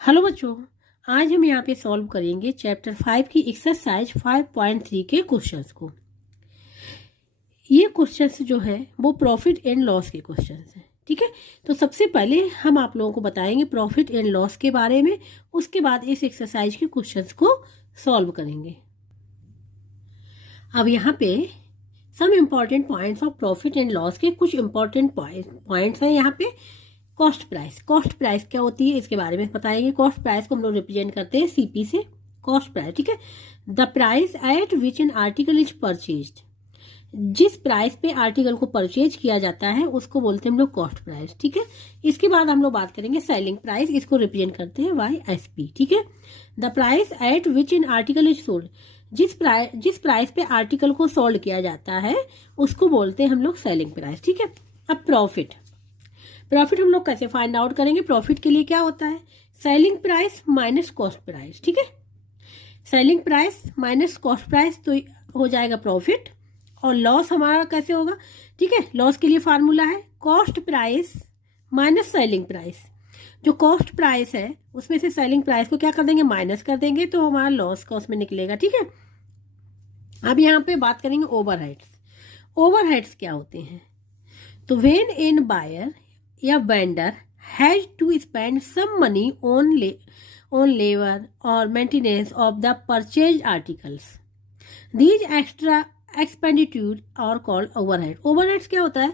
Hello बच्चों, आज हम यहाँ पे सॉल्व करेंगे चैप्टर 5 की एक्सरसाइज 5.3 के क्वेश्चंस को। ये क्वेश्चंस जो है वो प्रॉफिट एंड लॉस के क्वेश्चंस हैं। ठीक है, तो सबसे पहले हम आप लोगों को बताएंगे प्रॉफिट एंड लॉस के बारे में, उसके बाद इस एक्सरसाइज के क्वेश्चंस को सॉल्व करेंगे। अब यहाँ पे some important points of profit and loss के कुछ इंपॉर्टेंट पॉइंट्स हैं यहाँ पे। कॉस्ट प्राइस क्या होती है इसके बारे में बताएंगे। कॉस्ट प्राइस को हम लोग रिप्रेजेंट करते हैं सीपी से। कॉस्ट प्राइस, ठीक है, the price at which an article is purchased. जिस प्राइस पे आर्टिकल को परचेज किया जाता है उसको बोलते हैं हम लोग कॉस्ट प्राइस। ठीक है, इसके बाद हम लोग बात करेंगे सेलिंग प्राइस, इसको रिप्रेजेंट करते हैं YSP। ठीक है, the price at which an article is sold. जिस प्राइस पे आर्टिकल को सोल्ड किया जाता है उसको बोलते हैं हम लोग सेलिंग प्राइस। ठीक है, अब प्रॉफिट हम लोग कैसे फाइंड आउट करेंगे। प्रॉफिट के लिए क्या होता है, selling price minus cost price. ठीक है, selling price minus cost price तो हो जाएगा प्रॉफिट। और लॉस हमारा कैसे होगा, ठीक है, लॉस के लिए फार्मूला है cost price minus selling price. जो कॉस्ट प्राइस है उसमें से सेलिंग प्राइस को क्या कर देंगे, माइनस कर देंगे, तो हमारा लॉस का उसमें निकलेगा। ठीक है, अब यहाँ पे बात करेंगे ओवरहेड्स क्या होते हैं। तो व्हेन एन बायर या vendor has to spend some money on labour और maintenance of the purchase articles, these extra expenditure are called overhead. Overheads क्या होता है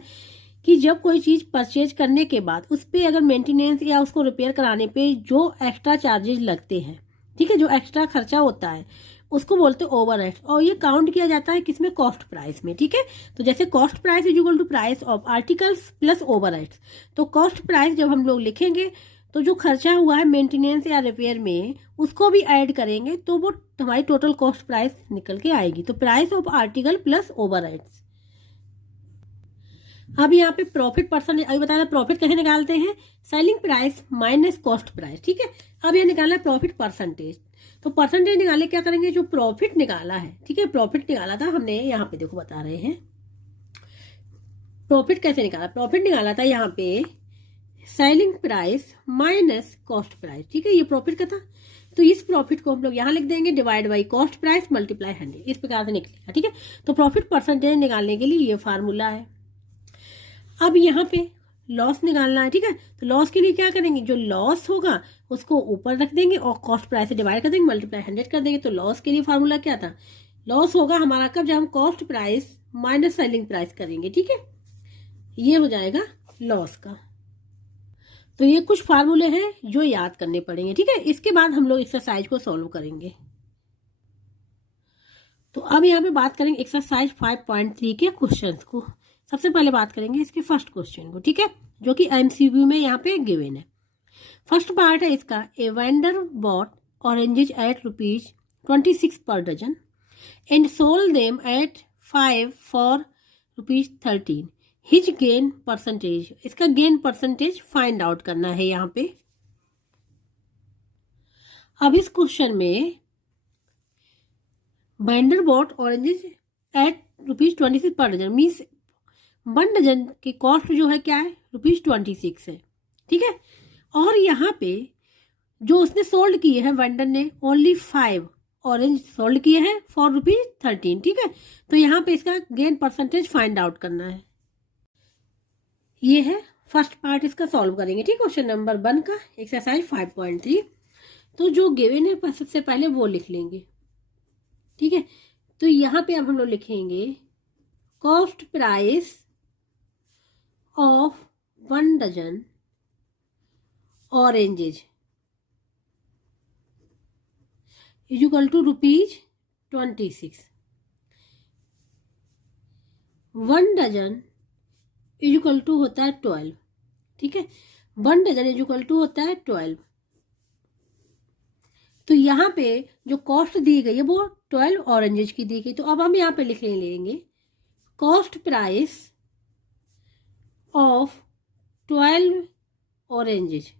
कि जब कोई चीज परचेज करने के बाद उस पर अगर मेंटेनेंस या उसको रिपेयर कराने पे जो एक्स्ट्रा चार्जेस लगते हैं, ठीक है, जो एक्स्ट्रा खर्चा होता है उसको बोलते हैं ओवरहेड्स। और ये काउंट किया जाता है किसमें, कॉस्ट प्राइस में। ठीक है, तो जैसे cost price is equal to price of articles plus overheads. तो कॉस्ट प्राइस जब हम लोग लिखेंगे तो जो खर्चा हुआ है मेंटेनेंस या रिपेयर में उसको भी ऐड करेंगे तो वो हमारी टोटल कॉस्ट प्राइस निकल के आएगी। तो price of article plus overheads. अब यहाँ पे प्रॉफिट परसेंटेज अभी बताया, प्रॉफिट कैसे निकालते हैं, selling price minus cost price. ठीक है, अब ये निकाला प्रॉफिट परसेंटेज। तो परसेंटेज निकाले क्या करेंगे, जो प्रॉफिट निकाला है, ठीक है, प्रॉफिट निकाला था हमने, यहाँ पे देखो बता रहे हैं प्रॉफिट कैसे निकाला। प्रॉफिट निकाला था यहाँ पे selling price minus cost price. ठीक है, ये प्रॉफिट का था, तो इस प्रॉफिट को हम लोग यहाँ लिख देंगे divide by cost price multiply 100, इस प्रकार से निकलेगा। ठीक है, तो प्रॉफिट परसेंटेज निकालने के लिए ये फार्मूला है। अब यहाँ पे लॉस निकालना है। ठीक है, तो लॉस के लिए क्या करेंगे, जो लॉस होगा उसको ऊपर रख देंगे और कॉस्ट प्राइस से डिवाइड कर देंगे, मल्टीप्लाई 100 कर देंगे। तो लॉस के लिए फार्मूला क्या था, लॉस होगा हमारा कब, जब हम cost price minus selling price करेंगे। ठीक है, ये हो जाएगा लॉस का। तो ये कुछ फार्मूले हैं जो याद करने पड़ेंगे। ठीक है, इसके बाद हम लोग एक्सरसाइज को सॉल्व करेंगे। तो अब यहाँ पे बात करेंगे एक्सरसाइज 5.3 के क्वेश्चंस को। सबसे पहले बात करेंगे इसके फर्स्ट क्वेश्चन को, ठीक है, जो कि MCQ में यहाँ पे गिवन है। फर्स्ट पार्ट है इसका, a vendor bought oranges at ₹26 per dozen and sold them at 5 for ₹13। His gain percentage, इसका गेन परसेंटेज फाइंड आउट करना है यहाँ पे। अब इस क्वेश्चन में vendor bought oranges at ₹26 per dozen means 1 dozen की कॉस्ट जो है क्या है, ₹26 है। ठीक है, और यहाँ पे जो उसने सोल्ड किए हैं वेंडर ने ओनली 5 ऑरेंज सोल्ड किए हैं फॉर ₹13। ठीक है, तो यहाँ पे इसका गेन परसेंटेज फाइंड आउट करना है। ये है फर्स्ट पार्ट, इसका सॉल्व करेंगे। ठीक, क्वेश्चन नंबर 1 का एक्सरसाइज 5.3। तो जो गिवन है सबसे पहले वो लिख लेंगे। ठीक है, तो यहाँ पे अब हम लोग लिखेंगे cost price of 1 dozen oranges is equal to ₹26। 1 dozen is equal to होता है 12। ठीक है, 1 डजन इज इक्वल टू होता है 12। तो यहाँ पे जो कॉस्ट दी गई है वो 12 ऑरेंजेज की दी गई। तो अब हम यहाँ पे लिख लेंगे cost price of 12 oranges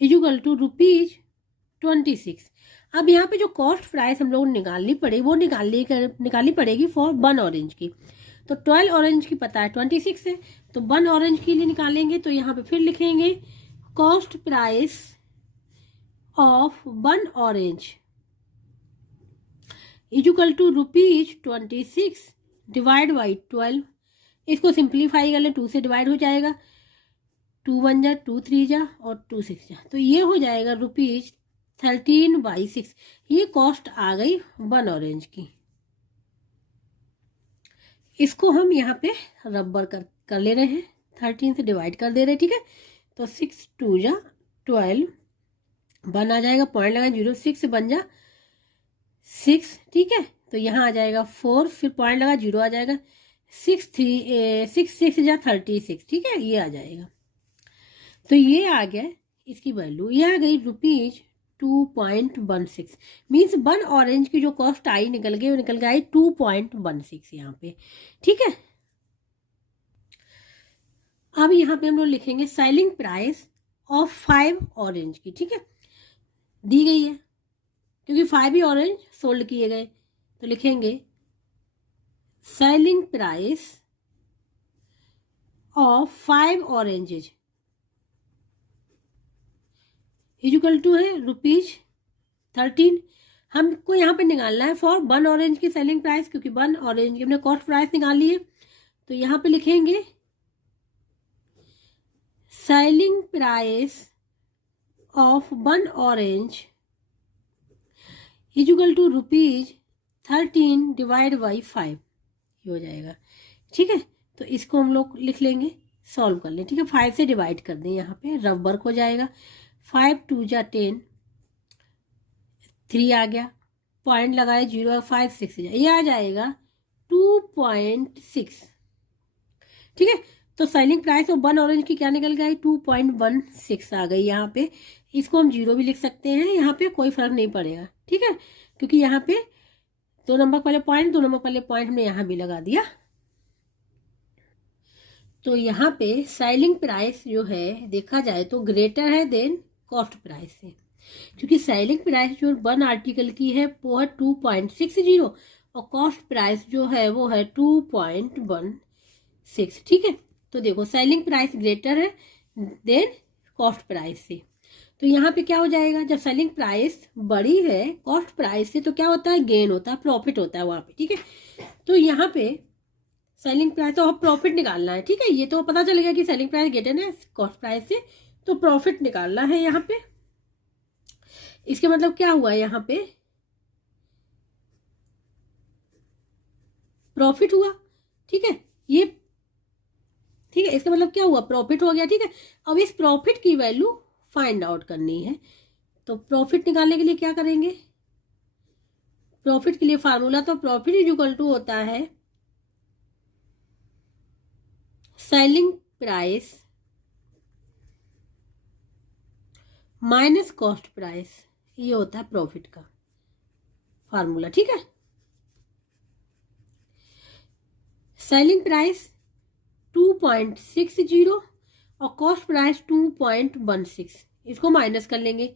is equal to ₹26। अब यहाँ पे जो कॉस्ट प्राइस हम लोग निकालनी पड़ेगी वो निकालनी पड़ेगी फॉर 1 ऑरेंज की। तो 12 ऑरेंज की पता है 26 है, तो 1 ऑरेंज के लिए निकालेंगे तो यहाँ पे फिर लिखेंगे cost price of 1 orange equal to ₹26 divide by 12। इसको सिंप्लीफाई कर लें, 2 से डिवाइड हो जाएगा, 2 1 जा, 2 3 जा और 2 6 जा, तो ये हो जाएगा ₹13/6। ये कॉस्ट आ गई 1 ऑरेंज की। इसको हम यहाँ पे रबर कर ले रहे हैं, 13 से डिवाइड कर दे रहे हैं, ठीक है। तो 6 2 जा 12, 1 आ जाएगा, पॉइंट लगा 0, 6 बन जा 6, ठीक है। तो यहाँ आ जाएगा 4, फिर पॉइंट लगा 0 आ जाएगा, 6 6 जा 36, ठीक है, ये आ जाएगा। तो ये आ गया इसकी वैल्यू, ये आ गई ₹2.16। मीन्स 1 ऑरेंज की जो कॉस्ट आई निकल गई, वो निकल के आई 2.16 यहाँ पे, ठीक है। अब यहाँ पे हम लोग लिखेंगे सेलिंग प्राइस ऑफ 5 ऑरेंज की, ठीक है, दी गई है क्योंकि 5 ही ऑरेंज सोल्ड किए गए, तो लिखेंगे selling price of 5 oranges equal to है ₹13। हमको यहाँ पे निकालना है फॉर 1 ऑरेंज की सेलिंग प्राइस, क्योंकि 1 ऑरेंज की हमने कॉस्ट प्राइस निकाली है, तो यहाँ पे लिखेंगे selling price of 1 orange equal to ₹13 divide by 5, ये हो जाएगा, ठीक है। तो इसको हम लोग लिख लेंगे, सॉल्व कर लें, ठीक है। 5 से डिवाइड कर दें, यहाँ पे रफ वर्क हो जाएगा, 5 2 जा 10, 3 आ गया, पॉइंट लगाए 0, 5 6 जा, ये आ जाएगा 2.6, ठीक है। तो सेलिंग प्राइस ऑफ 1 ऑरेंज की क्या निकल गई, 2.16 आ गई यहाँ पे। इसको हम 0 भी लिख सकते हैं, यहाँ पे कोई फर्क नहीं पड़ेगा, ठीक है, क्योंकि यहाँ पे 2 नंबर वाले पॉइंट, 2 नंबर वाले पॉइंट हमने यहाँ भी लगा दिया। तो यहाँ पे सेलिंग प्राइस जो है देखा जाए तो ग्रेटर है देन कॉस्ट प्राइस से, क्योंकि सेलिंग प्राइस जो 1 आर्टिकल की है वो है 2.60 और कॉस्ट प्राइस जो है वो है 2.16, ठीक है। तो देखो सेलिंग प्राइस ग्रेटर है देन कॉस्ट प्राइस से, तो यहाँ पे क्या हो जाएगा, जब सेलिंग प्राइस बड़ी है कॉस्ट प्राइस से तो क्या होता है, गेन होता है, प्रॉफिट होता है वहाँ पे, ठीक है। तो यहाँ पे सेलिंग प्राइस तो प्रॉफिट निकालना है, ठीक है। ये तो पता चलेगा कि सेलिंग प्राइस ग्रेटर है कॉस्ट प्राइस से, तो प्रॉफिट निकालना है यहाँ पे। इसके मतलब क्या हुआ, यहाँ पे प्रॉफिट हुआ, ठीक है, ये ठीक है। इसका मतलब क्या हुआ, प्रॉफिट हो गया, ठीक है। अब इस प्रॉफिट की वैल्यू फाइंड आउट करनी है, तो प्रॉफिट निकालने के लिए क्या करेंगे, प्रॉफिट के लिए फार्मूला तो प्रॉफिट इक्वल टू होता है selling price minus cost price, ये होता है प्रॉफिट का फार्मूला, ठीक है। सेलिंग प्राइस 2.60 और कॉस्ट प्राइस 2.16, इसको माइनस कर लेंगे,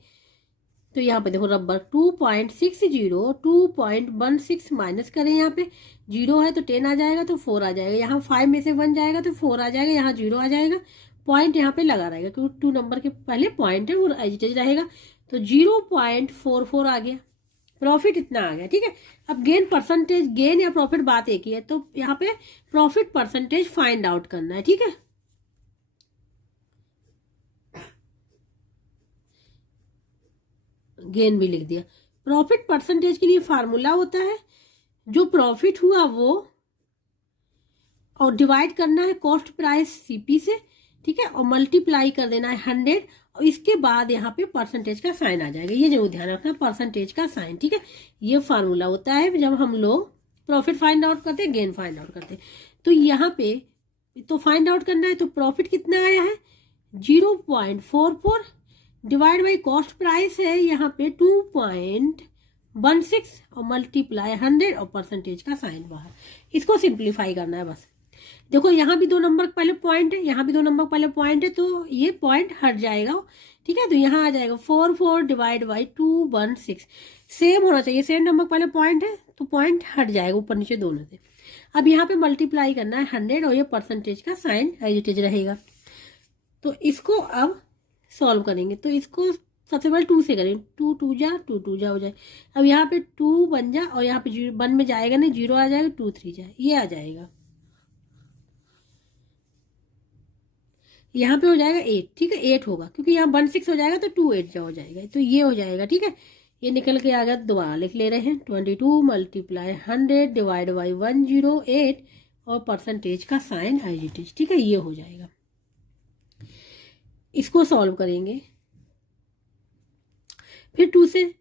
तो यहाँ पे देखो रबर 2.60 2.16 माइनस करें, यहाँ पे 0 है तो 10 आ जाएगा, तो 4 आ जाएगा, यहाँ 5 में से 1 जाएगा तो 4 आ जाएगा, यहाँ 0 आ जाएगा, पॉइंट यहाँ पे लगा रहेगा क्योंकि 2 नंबर के पहले पॉइंट है वो एजिटेज रहेगा, तो 0.44 आ गया, प्रॉफिट इतना आ गया, ठीक है। अब गेन परसेंटेज, गेन या प्रॉफिट बात एक ही है, तो यहाँ पे प्रॉफिट परसेंटेज फाइंड आउट करना है, ठीक है। गेन भी लिख दिया। प्रॉफिट परसेंटेज के लिए फार्मूला होता है जो प्रॉफिट हुआ वो और डिवाइड करना है कॉस्ट प्राइस सीपी से, ठीक है, और मल्टीप्लाई कर देना है 100 और इसके बाद यहाँ पे परसेंटेज का साइन आ जाएगा, ये जरूर ध्यान रखना, परसेंटेज का साइन, ठीक है। ये फार्मूला होता है जब हम लोग प्रॉफिट फाइंड आउट करते हैं, गेन फाइंड आउट करते हैं। तो यहाँ पे तो फाइंड आउट करना है, तो प्रॉफिट कितना आया है 0.44 डिवाइड बाई कॉस्ट प्राइस है यहाँ पे 2.16 और मल्टीप्लाई 100 और परसेंटेज का साइन बाहर, इसको सिंप्लीफाई करना है बस। देखो यहाँ भी 2 नंबर पहले पॉइंट है, यहाँ भी 2 नंबर पहले पॉइंट है, तो ये पॉइंट हट जाएगा, ठीक है। तो यहाँ आ जाएगा 44 डिवाइड बाई 216, सेम होना चाहिए, सेम नंबर पहले पॉइंट है तो पॉइंट हट जाएगा ऊपर नीचे दोनों से। अब यहाँ पे मल्टीप्लाई करना है 100 और ये परसेंटेज का साइन एज इट इज रहेगा। तो इसको अब सॉल्व करेंगे, तो इसको सबसे पहले 2 से करेंगे, 2 2 जा 2 2 जा हो जाए। अब यहाँ पे 2 बन जा और यहाँ पे 1 में जाएगा नहीं, 0 आ जाएगा, 2 3 जाए, ये आ जाएगा। यहाँ पे हो जाएगा 8, ठीक है 8 होगा क्योंकि यहाँ 1 6 हो जाएगा तो 2 8 जा हो जाएगा, तो ये हो जाएगा। ठीक है, ये निकल के आ गया, दोबारा लिख ले रहे हैं 22 मल्टीप्लाई 100 डिवाइड बाई 108 और परसेंटेज का साइन एज इट इज। ठीक है, ये हो जाएगा। इसको सॉल्व करेंगे, फिर 2 से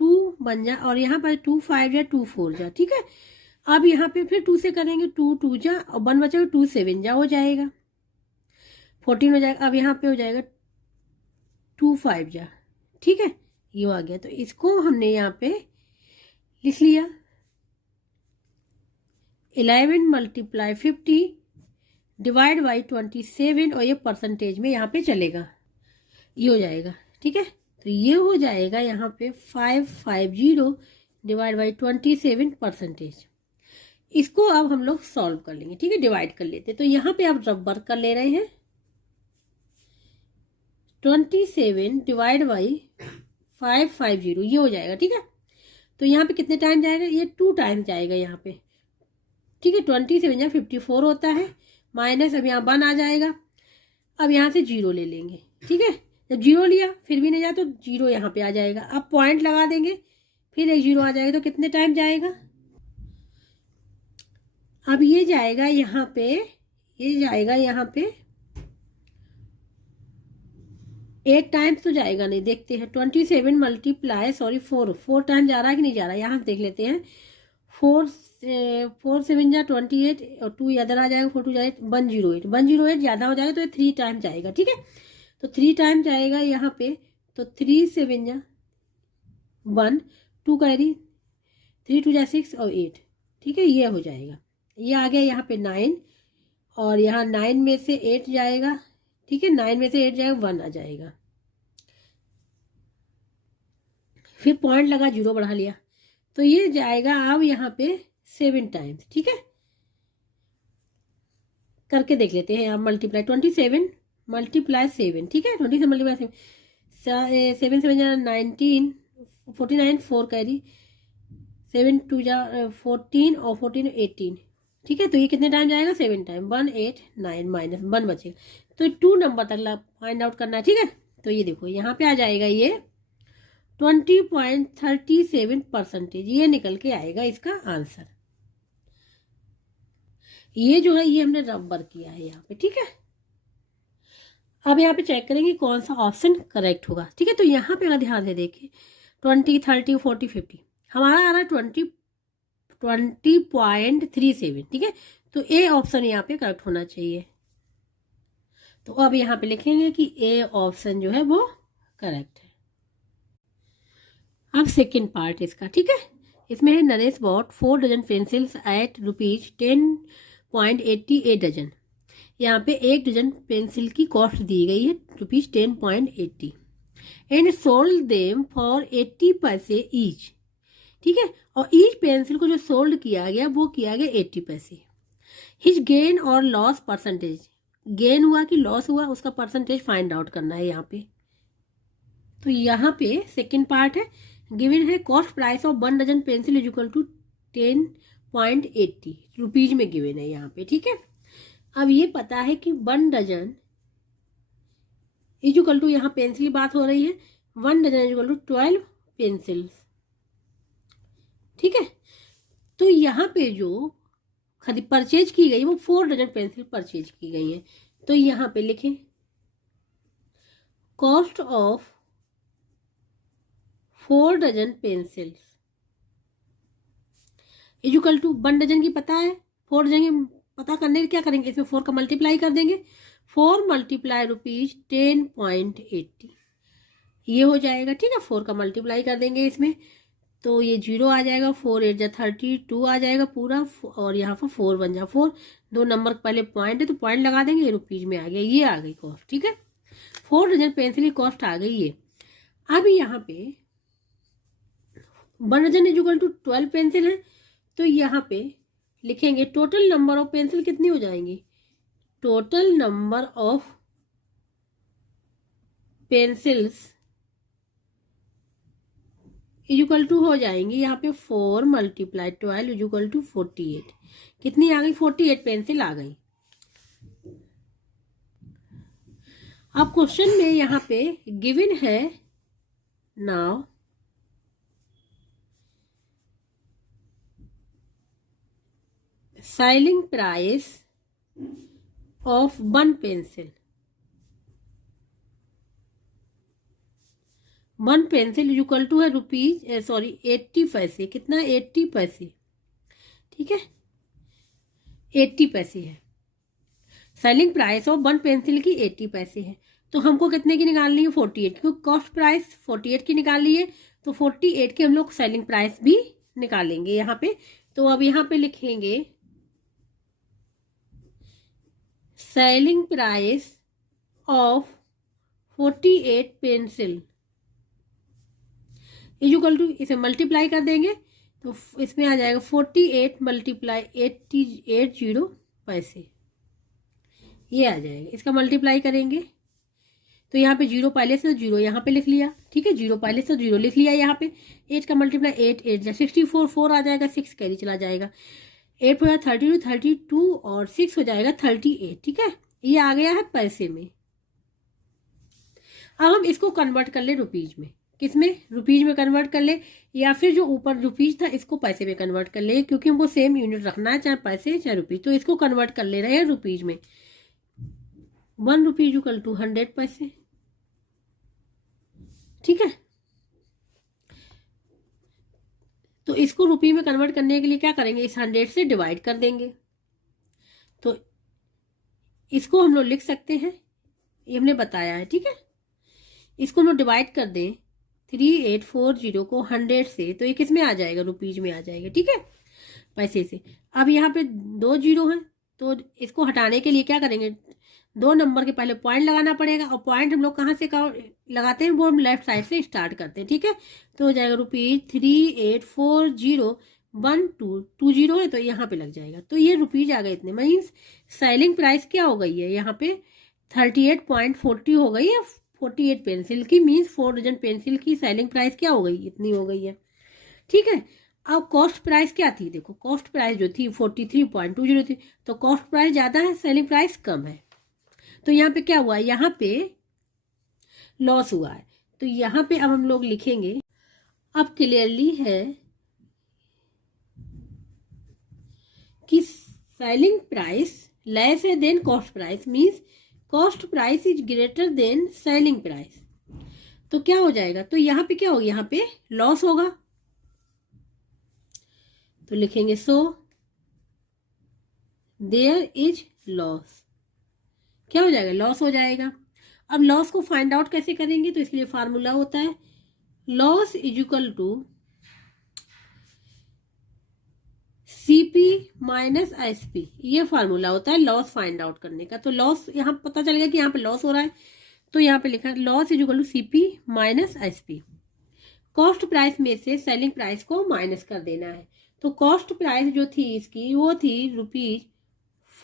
2 बन जा और यहाँ पर 2 5 जा 2 4 जा। ठीक है, अब यहाँ पे फिर 2 से करेंगे, 2 2 जा और 1 बचेगा, 2 7 जा हो जाएगा, 14 हो जाएगा। अब यहाँ पे हो जाएगा 2 5 जा। ठीक है, ये आ गया। तो इसको हमने यहाँ पे लिख लिया 11 मल्टीप्लाई 50 डिवाइड बाई 27 और ये परसेंटेज में यहाँ पे चलेगा, ये हो जाएगा। ठीक है, तो ये हो जाएगा यहाँ पे 550 डिवाइड बाई 27 परसेंटेज। इसको अब हम लोग सॉल्व कर लेंगे। ठीक है, डिवाइड कर लेते, तो यहाँ पे आप रब वर्क कर ले रहे हैं 27 डिवाइड बाई 550, ये हो जाएगा। ठीक है, तो यहाँ पे कितने टाइम जाएगा, ये 2 टाइम जाएगा यहाँ पे। ठीक है, 27 या 54 होता है, माइनस अब यहाँ 1 आ जाएगा। अब यहाँ से 0 ले लेंगे। ठीक है, जब 0 लिया फिर भी नहीं जाए तो 0 यहाँ पे आ जाएगा। अब पॉइंट लगा देंगे, फिर एक 0 आ जाएगा, तो कितने टाइम जाएगा, अब ये जाएगा यहाँ पे, ये जाएगा यहाँ पे 8 टाइम्स तो जाएगा नहीं, देखते हैं 27 मल्टीप्लाई 4 टाइम जा रहा है कि नहीं जा रहा है, यहाँ से देख लेते हैं। 4 7 जा 28 और 2 इधर आ जाएगा, 4 2 जाए 108 ज़्यादा हो जाएगा तो ये 3 टाइम जाएगा। ठीक है, तो 3 टाइम जाएगा यहाँ पे, तो 3 7 जा 1 2 कैरी 3 2 जा 6 और 8। ठीक है, ये हो जाएगा। ये आ गया यहाँ पे 9 और यहाँ 9 में से 8 जाएगा। ठीक है, 9 में से 8 जाएगा, 1 आ जाएगा, फिर पॉइंट लगा 0 बढ़ा लिया, तो ये जाएगा अब यहाँ पे 7 टाइम्स। ठीक है, करके देख लेते हैं। आप मल्टीप्लाई 27 मल्टीप्लाई 7। ठीक है, 27 मल्टीप्लाई 7 7 जा 19 49 4 कैरी 7 2 जा 14 और 14 18। ठीक है, तो ये कितने टाइम जाएगा, 7 टाइम, 1 8 9 माइनस 1 बचेगा, तो 2 नंबर तक फाइंड आउट करना है। ठीक है, तो ये देखो यहाँ पे आ जाएगा ये 20.37 परसेंटेज, ये निकल के आएगा इसका आंसर। ये जो है ये हमने रबर किया है यहाँ पे। ठीक है, अब यहाँ पे चेक करेंगे कौन सा ऑप्शन करेक्ट होगा। ठीक है, तो यहाँ पे अगर ध्यान से देखिए 20 30 40 50 हमारा आ रहा है 20.37। ठीक है, तो ए ऑप्शन यहाँ पे करेक्ट होना चाहिए। तो अब यहाँ पे लिखेंगे कि ए ऑप्शन जो है वो करेक्ट है। अब सेकेंड पार्ट इसका। ठीक है, इसमें है Naresh bought 4 dozen pencils at ₹10.80 a dozen. यहाँ पे 1 डजन पेंसिल की कॉस्ट दी गई है ₹10.80 एंड सोल्ड देम फॉर 80 पैसे ईच। ठीक है, और ईच पेंसिल को जो सोल्ड किया गया वो किया गया 80 पैसे। हिज गेन और लॉस परसेंटेज, गेन हुआ कि लॉस हुआ उसका परसेंटेज फाइंड आउट करना है यहाँ पे। तो यहाँ पे सेकेंड पार्ट है, गिवन है cost price of 1 dozen pencil is equal to 10.80 rupees में गिवन है यहाँ पे। ठीक है, अब ये पता है कि 1 डजन इज इक्वल टू, यहाँ पेंसिल की बात हो रही है, 1 dozen is equal to 12 pencils. ठीक है, तो यहाँ पे जो परचेज की गई वो 4 डजन पेंसिल परचेज की गई है। तो यहाँ पे लिखें cost of 4 dozen pencils is equal to 1 dozen की पता है, 4 डजन की पता करने के क्या करेंगे, इसमें 4 का मल्टीप्लाई कर देंगे, 4 मल्टीप्लाई ₹10.80 ये हो जाएगा। ठीक है, 4 का मल्टीप्लाई कर देंगे इसमें, तो ये 0 आ जाएगा, 4 8 जा 32 आ जाएगा पूरा, और यहाँ पर 4 1 जा 4, 2 नंबर पहले पॉइंट है तो पॉइंट लगा देंगे, ये रुपीज में आ गया, ये आ गई कॉस्ट। ठीक है, 4 डजन पेंसिल की कॉस्ट आ गई ये। अब यहाँ पे 1 dozen is equal to 12 pencil है, तो यहाँ पे लिखेंगे टोटल नंबर ऑफ पेंसिल कितनी हो जाएंगी, total number of pencils equal to हो जाएंगी यहाँ पे 4 × 12 इक्वल टू 48। कितनी आ गई, 48 पेंसिल आ गई। अब क्वेश्चन में यहाँ पे गिवन है now selling price of 1 pencil, 1 pencil equal to है ₹80 पैसे। कितना, 80 पैसे। ठीक है, 80 पैसे है सेलिंग प्राइस ऑफ 1 पेंसिल की, 80 पैसे है। तो हमको कितने की निकालनी है, 48, क्योंकि कॉस्ट प्राइस 48 की निकाली है तो 48 की हम लोग सेलिंग प्राइस भी निकालेंगे यहाँ पे। तो अब यहाँ पे लिखेंगे selling price of 48 pencil equal to, इसे मल्टीप्लाई कर देंगे तो इसमें आ जाएगा 48 × 80 पैसे, ये आ जाएगा। इसका मल्टीप्लाई करेंगे तो यहाँ पे 0 पहले से, 0 यहाँ पे लिख लिया। ठीक है, 0 पहले से 0 लिख लिया यहाँ पे। 8 का मल्टीप्लाई 8 64, 4 आ जाएगा, 6 कैरी चला जाएगा, 8 हो जाएगा 32, 32 और 6 हो जाएगा 38। ठीक है, ये आ गया है पैसे में। अब हम इसको कन्वर्ट कर ले रुपीज में, किसमें, रुपीज में कन्वर्ट कर ले, या फिर जो ऊपर रुपीज था इसको पैसे में कन्वर्ट कर ले, क्योंकि हमको सेम यूनिट रखना है, चाहे पैसे चाहे रुपीज। तो इसको कन्वर्ट कर ले रहे हैं रुपीज में। 1 रुपीज इक्वल टू 100 पैसे। ठीक है, तो इसको रुपये में कन्वर्ट करने के लिए क्या करेंगे, इस 100 से डिवाइड कर देंगे। तो इसको हम लोग लिख सकते हैं, ये हमने बताया है। ठीक है, इसको हम लोग डिवाइड कर दें 3840 को 100 से, तो ये किस में आ जाएगा, रुपीज में आ जाएगा। ठीक है, पैसे से। अब यहाँ पे 2 0 हैं तो इसको हटाने के लिए क्या करेंगे, 2 नंबर के पहले पॉइंट लगाना पड़ेगा, और पॉइंट हम लोग कहाँ से लगाते हैं, वो हम लेफ्ट साइड से स्टार्ट करते हैं। ठीक है, तो हो जाएगा ₹3840 1 2 2 0 है तो यहाँ पे लग जाएगा। तो ये रुपीज आ गए इतने, मीन्स सेलिंग प्राइस क्या हो गई है यहाँ पे 38.40 हो गई है 48 पेंसिल की, मीन्स 4 डजन पेंसिल की सेलिंग प्राइस क्या हो गई, इतनी हो गई है। ठीक है, अब कॉस्ट प्राइस क्या थी, देखो कॉस्ट प्राइस जो थी 43.20 थी, तो कॉस्ट प्राइस ज्यादा है, सेलिंग प्राइस कम है। तो यहाँ पे क्या हुआ, यहाँ पे लॉस हुआ है। तो यहाँ पे अब हम लोग लिखेंगे, अब क्लियरली है कि सेलिंग प्राइस लेस है than cost price, means cost price is greater than selling price. तो क्या हो जाएगा, तो यहाँ पे क्या होगा, यहाँ पे लॉस होगा। तो लिखेंगे सो देयर इज लॉस, क्या हो जाएगा, लॉस हो जाएगा। अब लॉस को फाइंड आउट कैसे करेंगे, तो इसके लिए फार्मूला होता है loss is equal to CP minus SP, ये फार्मूला होता है लॉस फाइंड आउट करने का। तो लॉस यहाँ पता चल गया कि यहाँ पे लॉस हो रहा है, तो यहाँ पे लिखा है loss is equal to CP minus SP। Cost price में से सेलिंग प्राइस को माइनस कर देना है। तो कॉस्ट प्राइस जो थी इसकी वो थी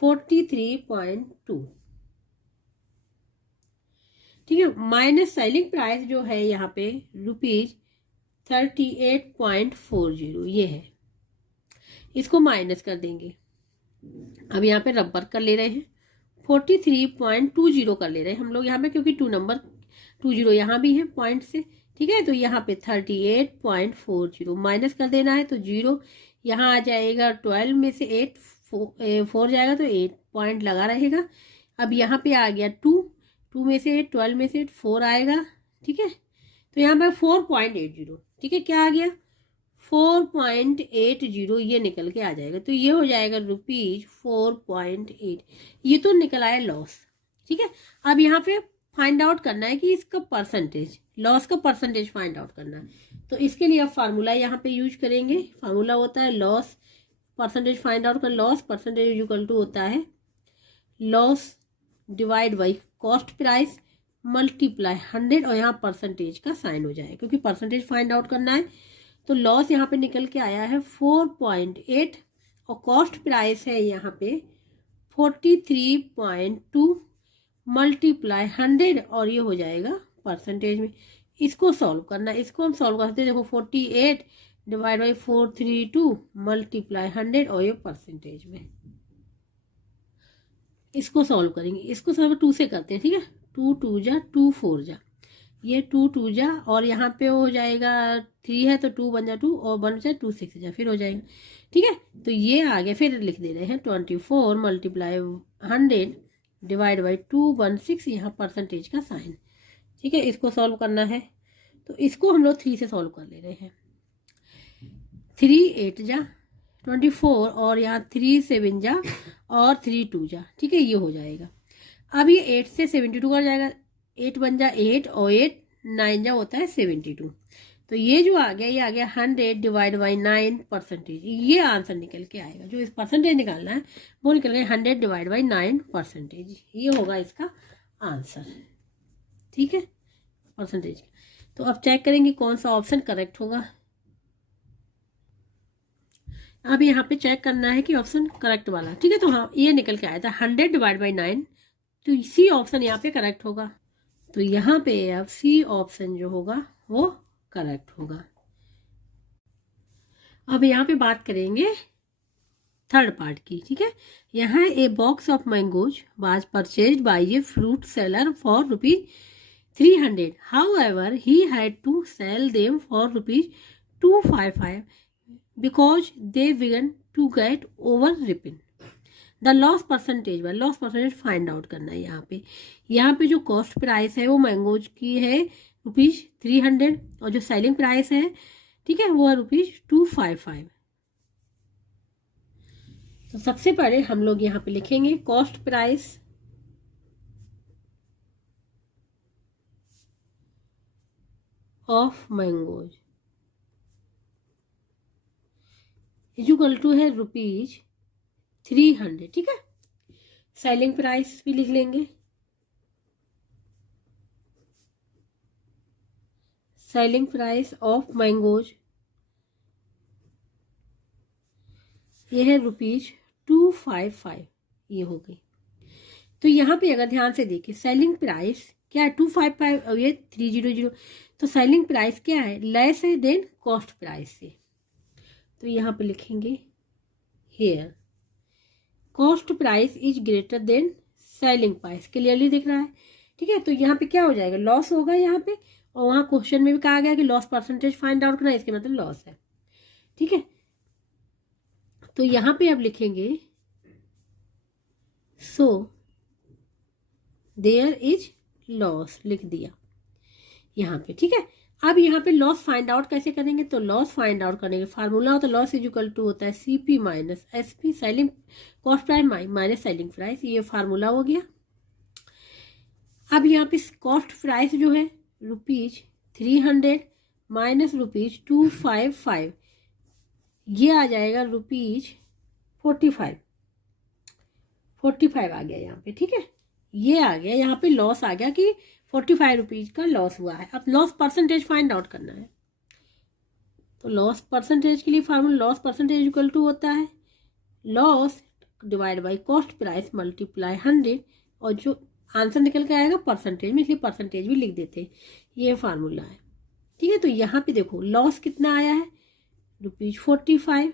₹43.2। ठीक है, माइनस सेलिंग प्राइस जो है यहाँ पे ₹38.40, ये है, इसको माइनस कर देंगे। अब यहाँ पे रबर कर ले रहे हैं 43.20 कर ले रहे हैं हम लोग यहाँ पे, क्योंकि 2 नंबर 20 यहाँ भी है पॉइंट से। ठीक है, तो यहाँ पे 38.40 माइनस कर देना है, तो 0 यहाँ आ जाएगा, 12 में से 8 4 जाएगा तो 8 पॉइंट लगा रहेगा। अब यहाँ पे आ गया 2 में से 8, 12 में से 8 4 आएगा। ठीक है, तो यहाँ पे 4.80, ठीक है, क्या आ गया 4.80, ये निकल के आ जाएगा। तो ये हो जाएगा ₹4.8, ये तो निकल आया लॉस। ठीक है, अब यहाँ पे फाइंड आउट करना है कि इसका परसेंटेज, लॉस का परसेंटेज फाइंड आउट करना है। तो इसके लिए अब फार्मूला यहाँ पे यूज करेंगे। फार्मूला होता है लॉस परसेंटेज फाइंड आउट कर, लॉस परसेंटेज इक्वल टू होता है loss divide by cost price multiply 100, और यहाँ परसेंटेज का साइन हो जाए, क्योंकि परसेंटेज फाइंड आउट करना है। तो लॉस यहाँ पे निकल के आया है 4.8, और कॉस्ट प्राइस है यहाँ पे 43.2 मल्टीप्लाई 100 और ये हो जाएगा परसेंटेज में। इसको सॉल्व करना है, इसको हम सॉल्व करते हैं। देखो 48 डिवाइड बाई 432 मल्टीप्लाई 100 और ये परसेंटेज में। इसको सॉल्व करेंगे, इसको सॉल्व 2 से करते हैं, ठीक है। 2 2 जा 2 4 जा, ये 2 2 जा और यहाँ पे हो जाएगा 3 है तो 2 बन जा 2 और 1 जा 2 6 जा, फिर हो जाएगा, ठीक है। तो ये आ गया, फिर लिख दे रहे हैं 24 मल्टीप्लाई 100 डिवाइड बाई 216, यहाँ परसेंटेज का साइन, ठीक है। इसको सॉल्व करना है तो इसको हम लोग 3 से सॉल्व कर ले रहे हैं। 3 8 जा 24 और यहाँ 3 7 जा और 3 2 जा, ठीक है, ये हो जाएगा। अब ये 8 से 72 कर जाएगा, 8 बन जा 8 और 8 9 जा होता है 72। तो ये जो आ गया, ये आ गया 100 डिवाइड बाई 9 परसेंटेज। ये आंसर निकल के आएगा, जो इस परसेंटेज निकालना है वो निकल गया 100 डिवाइड बाई 9 परसेंटेज। ये होगा इसका आंसर, ठीक है, परसेंटेज। तो अब चेक करेंगे कौन सा ऑप्शन करेक्ट होगा। अब यहाँ पे चेक करना है कि ऑप्शन करेक्ट वाला, ठीक है। तो हाँ, ये निकल के आया था 100 डिवाइड बाई 9, तो सी ऑप्शन यहाँ पे करेक्ट होगा। तो यहाँ पे अब सी ऑप्शन जो होगा वो करेक्ट होगा। अब यहाँ पे बात करेंगे थर्ड पार्ट की, ठीक है। यहाँ a box of mangoes was purchased bye a fruit seller for ₹300. However, he had to sell them for ₹255 because they began to get overripen. The loss percentage find out करना है। यहाँ पे जो cost price है वो mangoes की है ₹300 और जो सेलिंग प्राइस है, ठीक है, वो है ₹255। तो सबसे पहले हम लोग यहाँ पे लिखेंगे cost price of mangoes equal to है ₹300, ठीक है। सेलिंग प्राइस भी लिख लेंगे, सेलिंग प्राइस ऑफ मैंगोज ये है ₹255, ये हो गई। तो यहाँ पे अगर ध्यान से देखिए सेलिंग प्राइस क्या है 255 और ये 300, तो सेलिंग प्राइस क्या है, लेस है देन कॉस्ट प्राइस से। तो यहाँ पे लिखेंगे here cost price is greater than selling price, clearly दिख रहा है, ठीक है। तो यहाँ पे क्या हो जाएगा, लॉस होगा यहाँ पे, और वहाँ क्वेश्चन में भी कहा गया कि लॉस परसेंटेज फाइंड आउट करना, इसके मतलब लॉस है, ठीक है। तो यहाँ पे अब लिखेंगे सो देयर इज लॉस, लिख दिया यहाँ पे, ठीक है। अब यहाँ पे लॉस फाइंड आउट कैसे करेंगे, तो लॉस फाइंड आउट करने का फार्मूला होता है लॉस इज इक्वल टू होता है CP minus SP, selling cost price minus selling price, ये फार्मूला हो गया। अब यहाँ पे कॉस्ट प्राइस जो है ₹300 माइनस ₹255, ये आ जाएगा ₹45 आ गया यहाँ पे, ठीक है। ये आ गया यहाँ पे लॉस आ गया कि ₹45 का लॉस हुआ है। अब लॉस परसेंटेज फाइंड आउट करना है, तो लॉस परसेंटेज के लिए formula loss percentage equal to होता है loss divide by cost price multiply 100, और जो आंसर निकल के आएगा परसेंटेज में, इसलिए परसेंटेज भी लिख देते हैं, ये फार्मूला है, ठीक है। तो यहाँ पे देखो लॉस कितना आया है ₹45,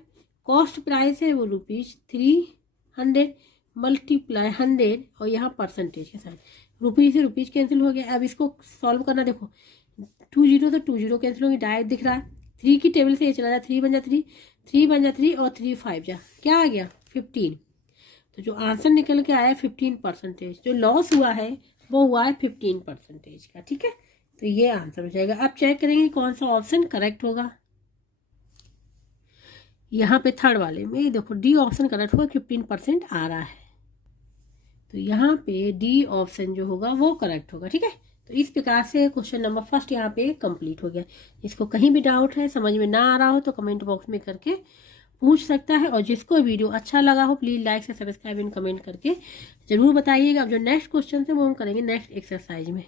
कॉस्ट प्राइस है वो ₹300 मल्टीप्लाई 100 और यहाँ परसेंटेज के साथ रुपीज से रुपीज कैंसिल हो गया। अब इसको सॉल्व करना, देखो 20 तो 20 कैंसिल होंगे, डायरेक्ट दिख रहा है। 3 की टेबल से ये चला जाए, 3 बन जा 3, 3 बन जा 3 और 3 5 जा, क्या आ गया 15। तो जो आंसर निकल के आया 15%, जो लॉस हुआ है वो हुआ है 15% का, ठीक है। तो ये आंसर हो जाएगा। अब चेक करेंगे कौन सा ऑप्शन करेक्ट होगा। यहाँ पे थर्ड वाले में देखो डी ऑप्शन करेक्ट होगा, 15% आ रहा है, तो यहाँ पे डी ऑप्शन जो होगा वो करेक्ट होगा, ठीक है। तो इस प्रकार से क्वेश्चन नंबर फर्स्ट यहाँ पे कंप्लीट हो गया। इसको कहीं भी डाउट है, समझ में ना आ रहा हो तो कमेंट बॉक्स में करके पूछ सकता है, और जिसको वीडियो अच्छा लगा हो प्लीज़ लाइक से सब्सक्राइब एंड कमेंट करके जरूर बताइएगा। अब जो नेक्स्ट क्वेश्चन है वो हम करेंगे नेक्स्ट एक्सरसाइज में।